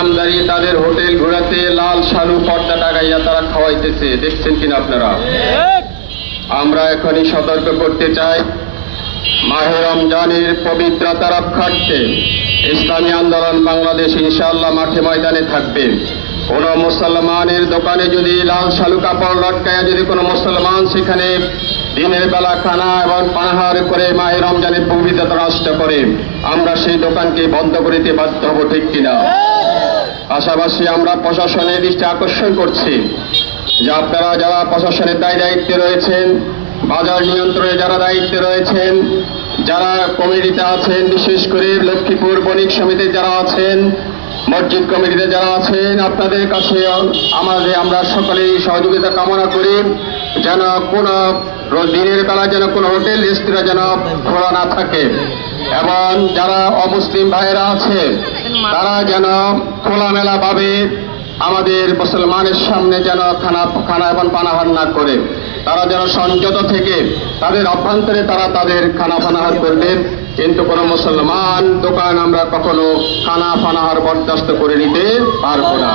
আমদানি তাদের হোটেল ঘোরাতে লাল শালু পর্দা টাকাইয়া তারা খাওয়াইতেছে, দেখছেন কিনা আপনারা? আমরা এখনই সতর্ক করতে চাই, মাহে রমজানের পবিত্রতা রক্ষার্থে ইসলামী আন্দোলন বাংলাদেশ ইনশাআল্লাহ মাঠে ময়দানে থাকবে। কোন মুসলমানের দোকানে যদি লাল শালু কাপড় লটকায় যদি কোনো মুসলমান সেখানে দিনের বেলা খানা এবং পানাহার করে মাহে রমজানের পবিত্রতা নষ্ট করে, আমরা সেই দোকানকে বন্ধ করিতে বাধ্য হব, ঠিক কিনা? পাশাপাশি আমরা প্রশাসনের দৃষ্টি আকর্ষণ করছি যে আপনারা যারা প্রশাসনের দায়িত্বে রয়েছেন, বাজার নিয়ন্ত্রণে যারা দায়িত্বে রয়েছেন, যারা কমিটিতে আছেন, বিশেষ করে লক্ষ্মীপুর বণিক সমিতির যারা আছেন, মসজিদ কমিটিতে যারা আছেন, আপনাদের কাছে আমরা সকলেই সহযোগিতা কামনা করি যেন কোনো দিনের বেলা যেন কোনো হোটেল রেস্তোরাঁ যেন খোলা না থাকে, এবং যারা অমুসলিম ভাইয়েরা আছে তারা যেন খোলামেলা ভাবে আমাদের মুসলমানের সামনে যেন খানা এবং পানাহার না করে, তারা যেন সংযত থেকে তাদের অভ্যন্তরে তারা তাদের খানা পানাহার করবেন। কিন্তু কোনো মুসলমান দোকান আমরা কখনো খানা পানাহার বরদাস্ত করে নিতে পারবো না।